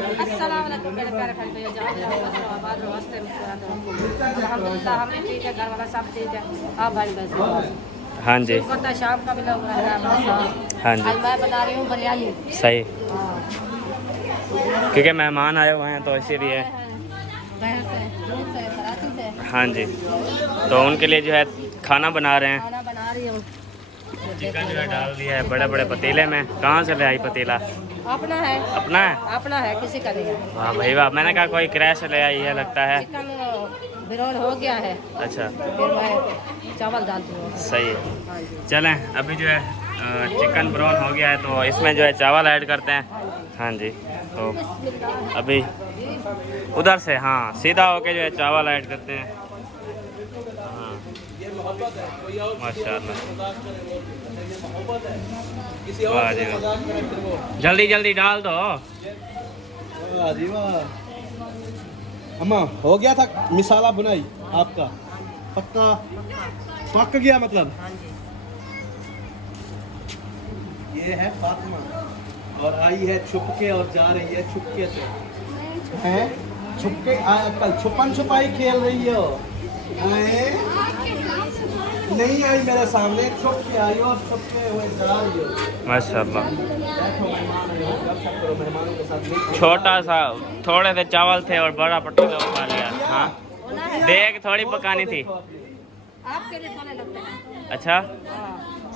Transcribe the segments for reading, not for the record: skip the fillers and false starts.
अस्सलाम वालेकुम मेरे प्यारे भाई भैया जान रहे हो रास्ते में अल्हम्दुलिल्लाह हमें ठीक है, घर वाला सब ठीक है। आप भाई बस अम्मा हो गया था मिसाला बुनाई आपका पक्का पक गया मतलब। ये है फातिमा और आई है छुपके और जा रही है छुपके से। हैं छुपके कल छुपन छुपाई खेल रही हो? नहीं आई मेरे सामने, छुप के आई हो और छुप के हुए जा रही हो। माशाल्लाह, छोटा सा थोड़े से चावल थे और बड़ा पतीला उठा लिया। हाँ, देख थोड़ी पकानी थी। आपके लिए थोड़े लगते हैं। अच्छा,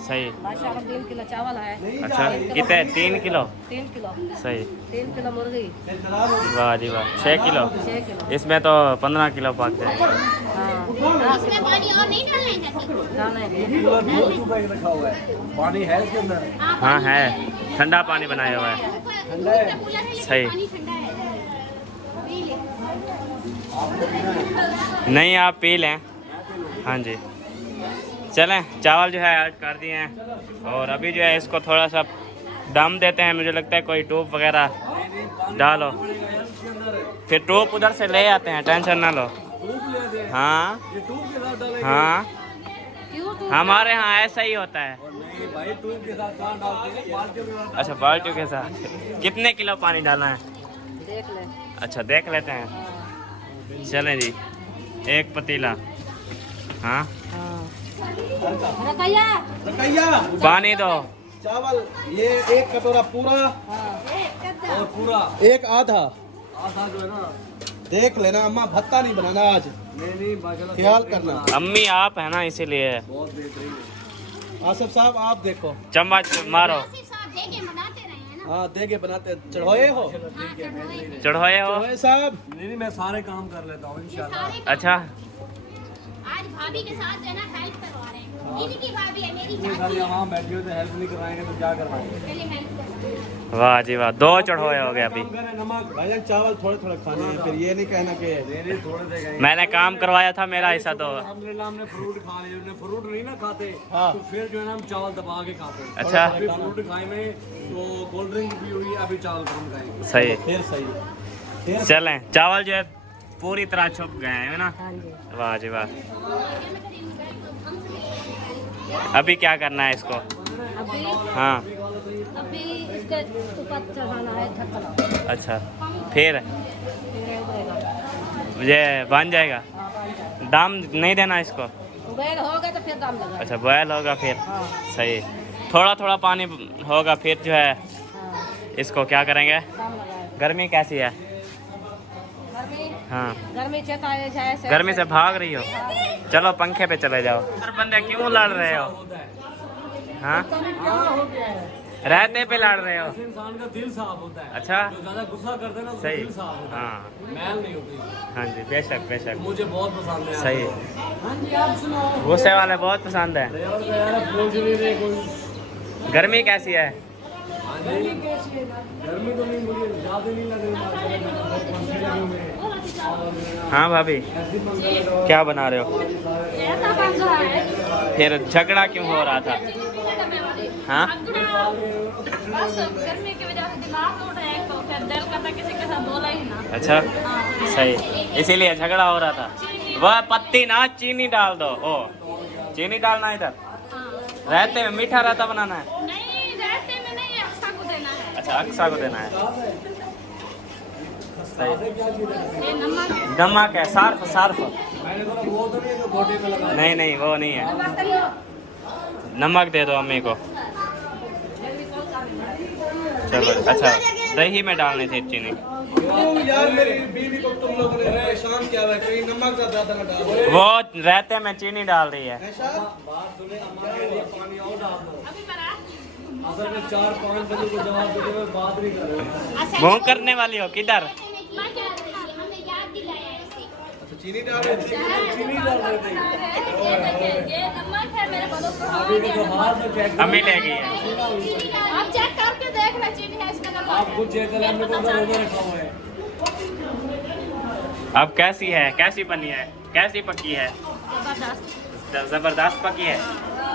सही। 3 किलो चावल है। अच्छा, कितने? 3 किलो? 3 किलो। सही। 3 किलो मुर्गी। वाह जी वाह, 6 किलो। 6 किलो। इसमें तो 15 किलो पक जाएगा। इसमें पानी और नहीं डालना है। पानी है इसके अंदर? हाँ है, ठंडा पानी बनाया हुआ है। सही। नहीं आप पी लें। हाँ जी, चलें, चावल जो है ऐड कर दिए हैं और अभी जो है इसको थोड़ा सा दम देते हैं। मुझे लगता है कोई टूप वगैरह डालो, फिर टूप उधर से ले आते हैं, टेंशन ना लो। हाँ हाँ, हमारे यहाँ ऐसा ही होता है। अच्छा, बाल्टियों के साथ। कितने किलो पानी डालना है? देख ले। अच्छा, देख लेते हैं। चलें जी, एक पतीला। हाँ, पानी दो। चावल ये 1 कटोरा पूरा और पूरा एक आधा जो है ना। देख लेना अम्मा, भत्ता नहीं बनाना आज। नहीं ख्याल करना। अम्मी आप है ना, इसीलिए। बहुत बेहतरीन। आसिफ साहब आप देखो, चम्मच मारो। हाँ देगे बनाते। चढ़ोए हो? चढ़ोए हो साहब? नहीं मैं सारे काम कर लेता हूँ इंशाल्लाह। अच्छा, आज भाभी के साथ जो है ना हेल्प करवा रहे हैं। इनकी भाभी है, मेरी चाची सारे यहाँ बैठे हुए हेल्प नहीं करवाएंगे तो क्या करवाएंगे? चलिए हेल्प करते हैं। वाह जी वाह, 2 चढ़ोए हो गए अभी। नमक भाईजान, चावल थोड़े थोड़े खाने हैं, फिर ये नहीं कहना कि थोड़े देगा। मैंने काम करवाया था, मेरा हिस्सा दो। अल्हम्दुलिल्लाह हमने फ्रूट खा लिए, उन्हें फ्रूट नहीं ना खाते तो फिर जो है ना हम चावल दबा के खाते हैं। अच्छा, अभी फ्रूट खाए में तो कोल्ड ड्रिंक भी हुई, अभी चावल कम खाएंगे। सही। फिर सही। चलें, चावल जो है पूरी तरह छुप गए हैं ना। वाह जी वाह, अभी क्या करना है इसको? अभी हाँ, अभी इसके ऊपर चढ़ाना है ढक्कन। अच्छा, फिर फिर ये बन जाएगा। दाम नहीं देना इसको? बॉयल होगा तो फिर दाम लगा। अच्छा, बॉयल होगा फिर। सही, थोड़ा थोड़ा पानी होगा फिर जो है इसको क्या करेंगे? गर्मी कैसी है? हाँ, गर्मी गर्मी से भाग रही हो? चलो पंखे पे चले जाओ। हर बंदे क्यों लड़ रहे हो? हाँ, रहते पे लड़ रहे हो? इंसान का दिल साफ होता है। अच्छा, जो ज्यादा गुस्सा करते हैं ना सही। दिल साफ होता है, हाँ मैल नहीं होती। हाँ जी, बेशक बेशक, मुझे बहुत पसंद है। सही। हाँ जी आप सुनो। गुस्से वाले बहुत पसंद है। गर्मी कैसी है? गर्मी तो नहीं, मुझे ज्यादा नहीं लग रही। हाँ भाभी, क्या बना रहे हो? फिर झगड़ा क्यों हो रहा था? हाँ, बस गर्मी की वजह से दिमाग टूट है तो फिर दिल करता किसी के साथ बोला ही ना। अच्छा, सही, इसीलिए झगड़ा हो रहा था। वह पत्ती ना चीनी डाल दो। ओ, चीनी डालना इधर। रहते में मीठा रहता बनाना है? नहीं रहते में नहीं, अक्सा को देना है। अच्छा, अक्सा को देना है। सही ये नमक नमक है, सार्फ सार्फ। मैंने बोला वो तो नहीं जो गोटे पे लगा। नहीं नहीं वो नहीं है। नमक दे दो अम्मी को। चलो अच्छा, दही में डालनी थी चीनी। यार मेरी बीवी को तुम लोगों ने परेशान किया है, कहीं नमक का ज्यादा न डालो। वो रहते में चीनी डाल रही है। ऐसा बात सुने, अम्मा के लिए पानी और डाल दो। अभी बना असल में 4-5 बजे को जवाब देते हुए बात नहीं कर रहे। मुँह करने वाली हो किधर? मैं क्या हमें याद दिलाया इसी अच्छा चीनी डाल रहे थे। चीनी डाल रहे थे। ये देखिए ये नमक है मेरे बदल को अभी के तो हाथ में चेक अम्मी ले गई है। आप चेक करके देख ले चीनी है इसका नमक आप खुद चेक करें, हमने तो उधर उधर रखा हुआ है। अब कैसी है, कैसी बनी है, कैसी पकी है? जबरदस्त जबरदस्त पकी है।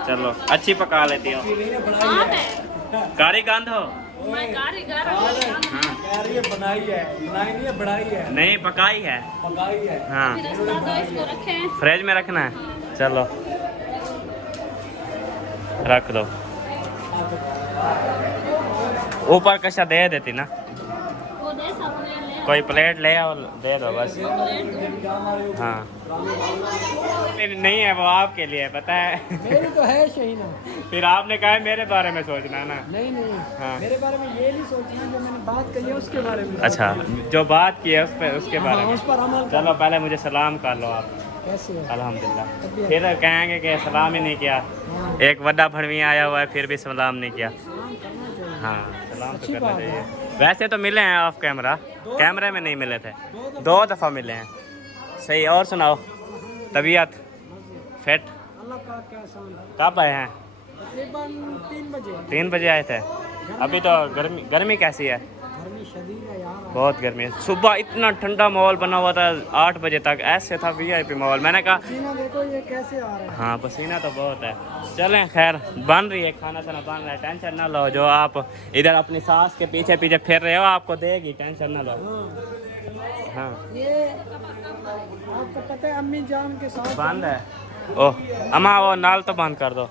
चलो अच्छी पका लेती हो। नहीं है बनाई आप है। है कारी गंध हो। मैं कारीगर हाँ। हाँ कह रही है बनाई है, बनाई नहीं है बढ़ाई है, नहीं पकाई है। पकाई है। हाँ रास्ता तो इसको रखे हैं फ्रिज में रखना है। चलो रख दो। ऊपर कशा दे देती ना, वो दे सकते हैं कोई प्लेट ले और दे दो बस। हाँ नहीं है वो आपके लिए पता है। मेरी तो है शहीना। फिर आपने कहा है मेरे बारे में सोचना ना। नहीं नहीं हाँ मेरे बारे में ये नहीं सोचना, जो मैंने बात कही है उसके बारे में। अच्छा जो बात की है उस पे, उसके बारे हाँ, में। उस पर अमल कर। चलो पहले मुझे सलाम कर लो आप। कैसे है? अल्हम्दुलिल्लाह। फिर कहेंगे कि सलाम ही नहीं किया। हाँ, एक बड़ा भड़वी आया हुआ है फिर भी सलाम नहीं किया। सलाम करना चाहिए। हाँ सलाम तो अच्छी करना बात है। चाहिए। वैसे तो मिले हैं ऑफ कैमरा, कैमरे में नहीं मिले थे। 2 दफ़ा मिले हैं। सही। और सुनाओ तबीयत फिट? अल्लाह पाक का एहसान है। कब आए हैं? तकरीबन 3 बजे। 3 बजे आए थे। अभी तो गर्मी कैसी है? गर्मी शदीद है यार। बहुत गर्मी है। सुबह इतना ठंडा माहौल बना हुआ था 8 बजे तक, ऐसे था VIP माहौल। मैंने कहा पसीना देखो ये कैसे आ रहा है। हाँ पसीना तो बहुत है। चलें खैर बन रही है, खाना साना बन रहा है, टेंशन ना लो। जो आप इधर अपनी सास के पीछे पीछे फिर रहे हो आपको देगी, टेंशन ना लो। हाँ, हाँ ये आपको पता है अम्मी जान के साथ बंद है। ओह अम्मा वो नाल तो बंद कर दो।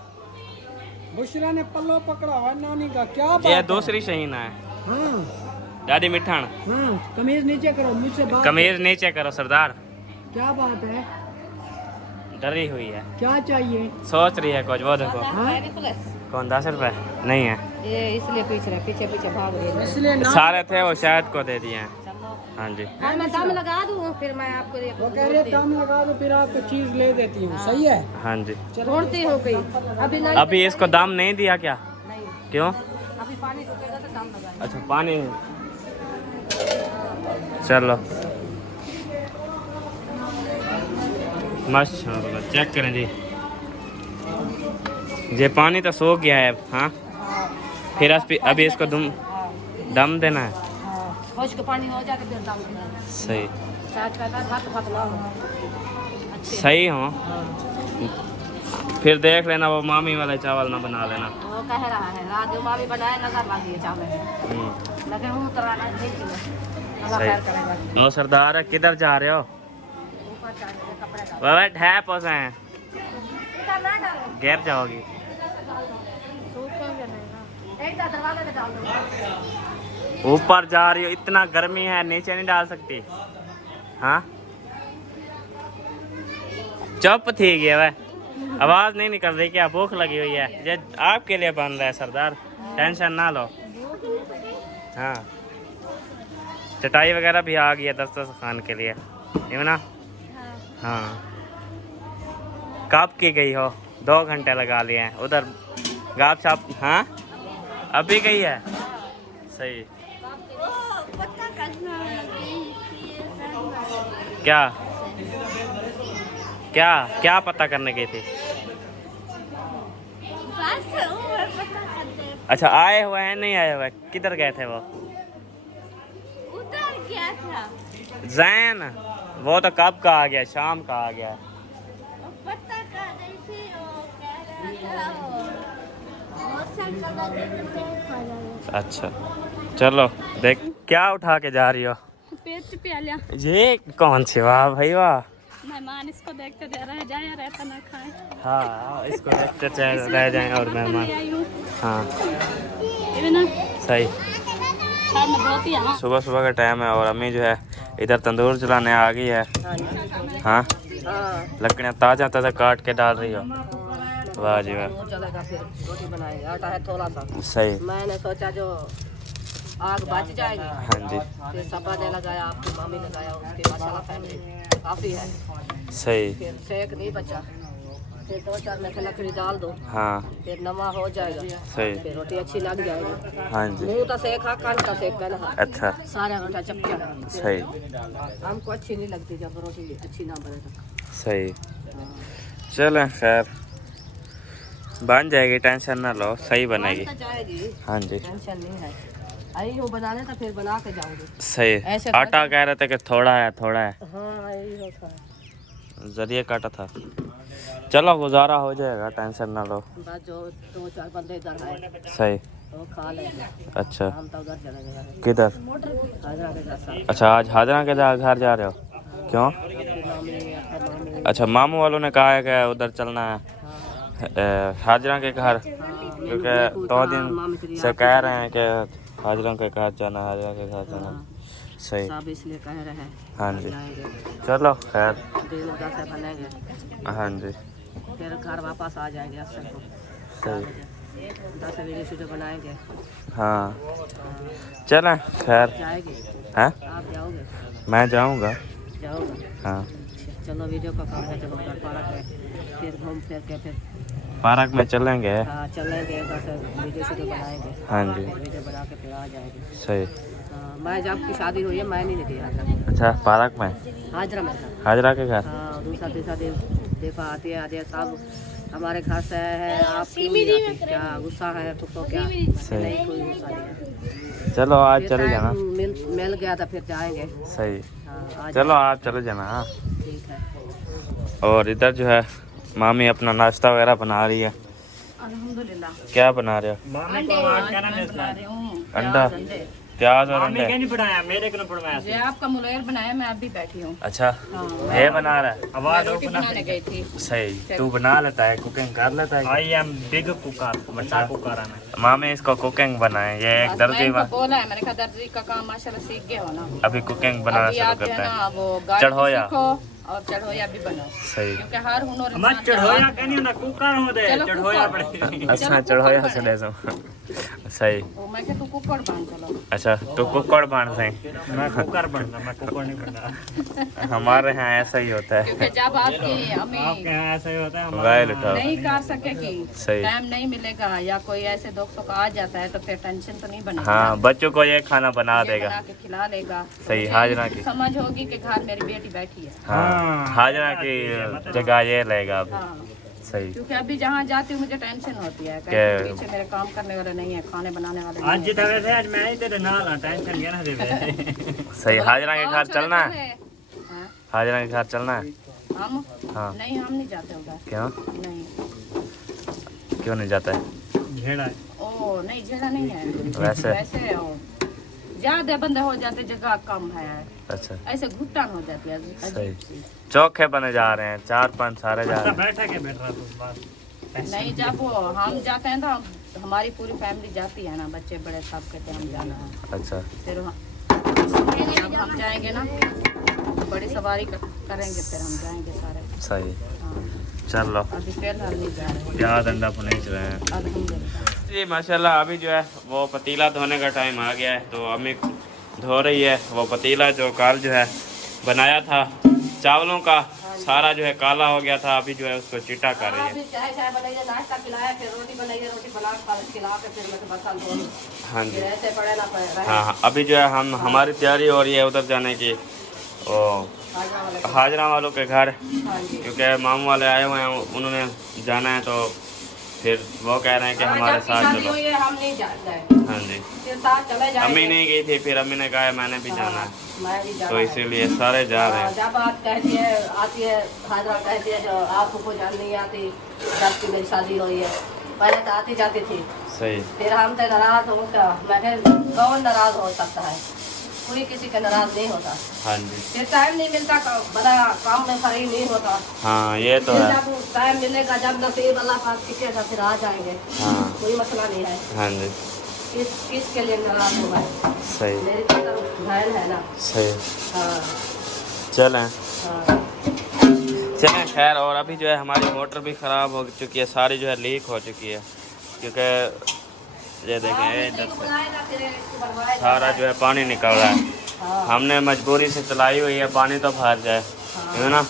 बुशरा ने पल्लो पकड़ा हुआ है नानी का। क्या बात ये है? दूसरी शहीना है हाँ दादी मिठान। हाँ, कमीज नीचे करो, मुझसे बात। कमीज नीचे करो सरदार। क्या बात है? डरी हुई है, क्या चाहिए? सोच रही है कुछ। वो देखो हाँ? कौन 10 रुपए नहीं है। ये इसलिए पीछे पीछे पीछे भाग रही है। इसलिए ना सारे थे वो शायद को दे दिए हैं। हाँ जी हाँ मैं दाम लगा दूँ फिर मैं आपको ये वो कह रहे दाम लगा दो फिर आपको चीज ले देती हूँ। सही है? हाँ जी। ढूंढती हो गई अभी नहीं। अभी इसको दाम नहीं दिया क्या? नहीं क्यों? अभी पानी रुकेगा तो दाम लगाएंगे। अच्छा पानी। चलो माशाल्लाह चेक करें जी। ये पानी तो सूख गया है। हाँ फिर अभी इसको दम देना है। हाँ खुश के पानी हो जाए तो फिर दाम देना। सही चाय पैदा हाथ पतला सही हो। फिर देख लेना वो मामी वाले चावल ना बना लेना। वो कह रहा है राजू मामी बनाए नजर लग दिए चावल लगे हूँ तो राना देख लो खैर करेगा। नो सरदार किधर जा रहे हो? ऊपर चढ़े कपड़े डाल वह है पोसे हैं इधर ना डालो गिर जाओगी। सूखेंगे नहीं ना। एक दरवाजे पे डाल दो। ऊपर जा रही हो, इतना गर्मी है नीचे नहीं डाल सकती। हाँ चुप थी गया वह, आवाज नहीं निकल रही। क्या भूख लगी हुई है? ये आपके लिए बन रहा है सरदार, टेंशन ना लो। हाँ चटाई वगैरह भी आ गई है दस्तरखान के लिए, यूँ ना? हाँ कब की गई हो? 2 घंटे लगा लिए हैं उधर गाप छाप। हाँ अभी गई है। सही। क्या क्या क्या पता करने गई थी? अच्छा आए हुए हैं नहीं आए हुए? किधर गए थे वो? उधर गया था जैन वो तो कब का आ गया, शाम का आ गया। पता कर रही थी वो कह रहा था मौसम का देख। अच्छा चलो देख क्या उठा के जा रही हो? पेट पे लिया ये कौन सी? वाह भाई वाह। मेहमान इसको देखते रह जाए रहता ना खाए। हाँ इसको देखते रह जाएं और मेहमान। आई हूँ हाँ ये ना सही। सुबह सुबह का टाइम है और अम्मी जो है इधर तंदूर चलाने आ गई है। हाँ, लकड़ियाँ ताज़ा ताज़ा काट के डाल रही हो। वाह जी वाह, चलेगा फिर रोटी बनाएंगे। आटा है थोड़ा सा, सही। मैंने सोचा जो आग बच जाएगी। हाँ जी, फिर सपा ने लगाया, आपकी मामी ने लगाया, उसके माशाल्लाह फैमिली काफ़ी है। सही। फिर सेक नहीं बचा, फिर 2-4 में लकड़ी डाल दो। हाँ, फिर नवा हो जाएगा, सही। फिर रोटी अच्छी लग जाएगी। हाँ जी, मुँह तो सेक हा, कान का सेक पहना हा। अच्छा, सारा आटा चपचा। सही हमको अच्छी नहीं लगती जब रोटी अच्छी ना बने तो। सही। चलें खैर, बन जाएगी, टेंशन ना लो, सही बनेगी। बन तो जाएगी, हाँ जी, टेंशन नहीं है। आई हूँ बनाने तो फिर बना के जाऊंगी। सही। ऐसे आटा कह रहे थे कि थोड़ा है, थोड़ा है, हाँ यही होता है। जरिए काटा था। चलो गुजारा हो जाएगा, टेंशन ना लो। बस जो 2-4 बंदे इधर आए सही। वो खा लेंगे। अच्छा, हम तो उधर चले गए हैं, किधर? हाजरा के साथ। अच्छा, आज हाजरा के घर जा रहे हो? क्यों? आपकी मामी, आपका मामी। अच्छा, मामू वालों ने कहा है कि उधर चलना है हाजरा के घर, क्योंकि 2 दिन से कह रहे हैं कि हाजरा के घर जाना, हाजरा के घर जाना। सही। सब इसलिए कह रहे हैं। हाँ जी, जाएंगे, चलो खैर। दिन उधर से बनेंगे, हाँ जी, फिर घर वापस आ जाएंगे असर को। सही। 10 बजे सुबह बनाएंगे। हाँ, चलें खैर। जाएंगे, हैं? आप जाओगे? मैं जाऊँगा। जाओगे? हाँ, चलो वीडियो का काम है, चलो उधर पार्क में फिर घूम फिर के फिर पार्क में चलेंगे। हाँ चलेंगे, उधर से वीडियो बनाएंगे। हाँ जी, वीडियो बना के फिर आ जाएंगे। सही। हाँ, मैं जब की शादी हुई है मैं नहीं निकली हाजरा में। अच्छा, पार्क में? हाजरा में था। हाजरा के घर? हाँ, दूसरा तीसरा दफा आती है, आती है सब हमारे घर से है। आप क्यों नहीं आती? क्या गुस्सा है तुमको? क्या नहीं, कोई गुस्सा नहीं। चलो आज फिर चले टाइम जाना। मिल गया था, फिर जाएंगे। सही। हाँ, आज चलो आज चले जाना। हाँ, ठीक है। और इधर जो है मामी अपना नाश्ता वगैरह बना रही है। अल्हम्दुलिल्लाह। क्या बना रहे हो? मामी को आज कहना नहीं बना रही हूँ अंडा, प्याज और मामी अंडे। क्या नहीं पढ़ाया, मेरे को नहीं पढ़वाया। ये आपका मुलेर बनाया, मैं अभी बैठी हूँ। अच्छा, ये बना रहा है। आवाज रोटी ओपन बनाने गई थी। सही। तू बना लेता है, कुकिंग कर लेता है? आई एम बिग कुकर, बच्चा कुकर है मैं। मामी इसको कुकिंग बनाए, ये एक बस दर्जी मैं इनको बोला है, मैंने कहा दर्जी का काम माशाल्लाह सीख गए हो ना, अभी कुकिंग बनाना अभी शुरू आप जो है करता है। ना वो गाड़ी चढ़ोया। सीखो और चढ़ोया भी बनो, सही। क्योंकि हर हुनर मैं इंसान चढ़ोया का- कहनी ना कुकर हूं दे, चलो चढ़ोया कुकर। पड़े। अच्छा, चढ़ोया से ले जाओ। सही। वो मैं क्या तू कुकर बांध चलो। अच्छा, तो कुकर बांध सही। मैं कुकर बनना, मैं कुकर नहीं बनना। हमारे यहाँ ऐसा ही होता है। क्योंकि जब आपकी अम्मी आपके यहाँ ऐसा ही होता है, हमारे मोबाइल उठाओ। नहीं कर सकेगी, सही। टाइम नहीं मिलेगा या कोई ऐसे दुख सुख आ जाता है तो फिर टेंशन तो नहीं बनेगी। हाँ, बच्चों को ये खाना बना ये देगा। बना के खिला लेगा। सही, मुझे हाजरा की। समझ होगी कि घर मेरी बेटी बैठी है। हाँ, हाजरा की जगह ये लेगा अब। हाँ, सही। क्योंकि अभी जहाँ जाती हूँ मुझे टेंशन होती है, क्या? कहीं पीछे मेरे काम करने वाले नहीं है, खाने बनाने वाले नहीं आज है। जितना वैसे आज मैं ही तेरे नाल हां, टेंशन क्या ना दे। सही। हाजरा के घर चलना है? हाँ, हाजरा के घर चलना है? हम हाँ। नहीं, हम नहीं जाते उधर। क्यों? नहीं, क्यों नहीं जाता है? घेड़ा है। ओ नहीं, झेड़ा नहीं है। वैसे? वैसे हो ज्यादा बंदे हो जाते, जगह कम है, अच्छा, ऐसे घुटन हो जाती है सही। अजीब सी। चौखे बने जा रहे हैं, 4-5 सारे जा सब रहे हैं। बैठा के बैठ रहा तू बस। नहीं, जब वो हम जाते हैं तो हमारी पूरी फैमिली जाती है ना, बच्चे बड़े सब कहते हैं हम जाना है। अच्छा, फिर जब हम जाएंगे ना तो बड़ी सवारी करेंगे, फिर हम जाएंगे सारे। सही। हाँ, चलो, अभी फिलहाल नहीं जा रहे। प्याज अंडा भुनेज रहे हैं अल्हम्दुलिल्लाह। जी। माशाल्लाह अभी जो है वो पतीला धोने का टाइम आ गया है, तो अम्मी धो रही है वो पतीला जो कल जो है बनाया था चावलों का, सारा जो है काला हो गया था, अभी जो है उसको चिटा कर रही है। फिर चाय बनाइए, नाश्ता खिलाया, फिर रोटी बनाइए, रोटी बना खिला के फिर मैं बर्तन धो लूं। हाँ जी। फिर ऐसे पड़े ना पड़े रहे। हाँ, अभी जो है हमारी तैयारी हो रही है उधर जाने की, ओ हाजरा वाले के- हाजरा वालों के घर, हाँ जी। क्योंकि मामू वाले आए हुए हैं, उन्होंने जाना है, तो फिर वो कह रहे हैं कि हमारे जब की साथ शादी चलो। हुई है, हम नहीं जाते हैं, हाँ जी। फिर साथ चले अम्मी जाएंगे। नहीं गई थी, फिर अम्मी ने कहा मैंने भी जाना है, मैं भी जाना तो है। इसीलिए सारे जा रहे हैं। जब आप कहती है आती है हाजरा, कहती है जो आपको जान नहीं आती, जब की मेरी शादी हुई है, पहले तो आती जाती थी, सही। फिर हम तो नाराज हो क्या, मैं फिर कौन नाराज हो सकता है, कोई किसी का नाराज नहीं होता। हाँ जी। फिर टाइम नहीं मिलता, बड़ा काम में खड़ी नहीं होता। हाँ, ये तो फिर है। जब टाइम मिलेगा, जब नसीब अल्लाह पाक टिकेगा, फिर आ जाएंगे, हाँ, कोई मसला नहीं है। हाँ जी। किस के लिए नाराज होगा? सही मेरी खातर बहन है ना। सही। हाँ चलें हाँ चलें खैर। और अभी जो है हमारी मोटर भी ख़राब हो चुकी है, सारी जो है लीक हो चुकी है, क्योंकि ये देखें इधर से सारा जो है पानी निकल रहा है। हमने मजबूरी से चलाई हुई है, पानी तो भर जाए, है ना।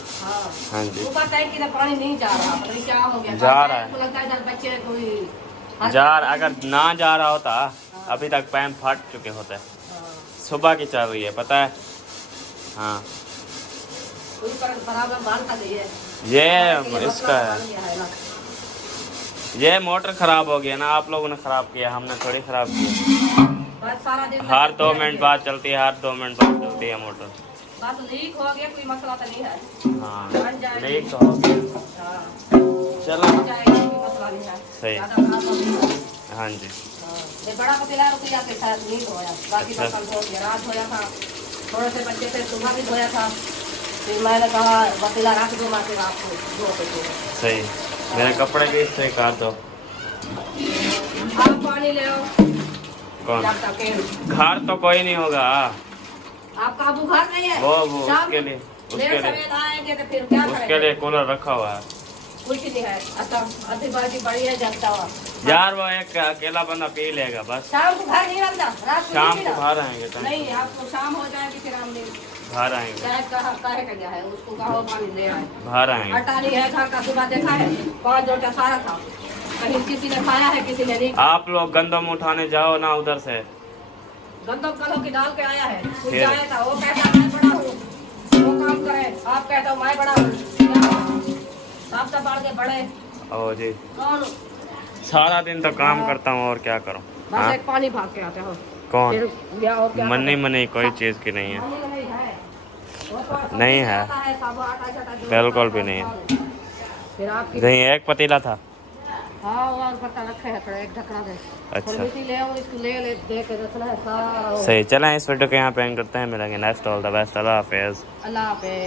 हाँ जी ऊपर साइड की तो पानी नहीं जा रहा, पता नहीं क्या हो गया। जा रहा है। तो लगता है इधर बच्चे कोई अगर ना जा रहा होता अभी तक पैम फट चुके होते। सुबह की चल रही है पता है। हाँ कोई बराबर माल का नहीं है। ये इसका है, ये मोटर ख़राब हो गया ना, आप लोगों ने ख़राब किया, हमने थोड़ी ख़राब की। बस सारा दिन हर 2 मिनट बाद चलती है, हर 2 मिनट बाद चलती है मोटर। बस लीक हो गया, कोई मसला तो नहीं है। हाँ बन जाएगी। लीक तो हो गया। हाँ, चलो हो जाएगा, कोई मसला नहीं है। सही। ज़्यादा खराब हो गया। हाँ जी हाँ, ये बड़ा पतीला है, रुपया के साथ लीक होया, बाकी तो अच्छा। कल हो गया, रात होया था, थोड़े से बच्चे थे, सुबह भी धोया था, फिर मैंने कहा पतीला रख दो, मैं फिर आपको धो देती हूँ। सही। मेरे कपड़े की इस्त्री काट दो। आप पानी ले आओ। कौन? जब तक के- घर तो कोई नहीं होगा। आपका अबू घर नहीं है? वो शाम उसके लिए लेट सवेर आएंगे तो फिर क्या उसके करेंगे? लिए कूलर रखा हुआ है कुछ नहीं है, अच्छा आधी बाल्टी बड़ी है, जगता हुआ। यार। वो एक अकेला बंदा पी लेगा बस। शाम को घर नहीं रखता, रात को शाम नहीं को पीना? बाहर आएंगे तो नहीं, आपको शाम हो जाएगी फिर हम बाहर आएंगे, शायद कहे का गया है, उसको कहो पानी ले आए। बाहर आएंगे। अटारी है घर का, सुबह देखा है 5 रोटा सारा था, कहीं किसी ने खाया है, किसी ने नहीं। आप लोग गंदम उठाने जाओ ना उधर से। गंदम कलो की डाल के आया है, कुछ फिर? आया था, वो कहता मैं बड़ा हूँ, वो काम करे, आप कहते हो मैं बड़ा हूँ, साफ सफाई के बड़े ओ जी कौन? सारा दिन तो काम करता हूँ और क्या करूँ। बस हाँ एक पानी भाग के आते हो, कौन? फिर क्या और क्या? मनी मनी कोई चीज़ की नहीं है। नहीं है, वो तो नहीं है। आता है, सब आटा चाटा जो बिल्कुल आता भी नहीं है। फिर आपकी नहीं एक पतीला था। हाँ और पता रखे है, थोड़ा एक ढकना दे। अच्छा। थोड़ी मिट्टी ले आओ, इसको ले दे के रखना है सारा। सही। चलें इस वीडियो के यहाँ पे एंड करते हैं, मिलेंगे नेक्स्ट। All the best. अल्लाह हाफिज़। अल्लाह हाफिज़।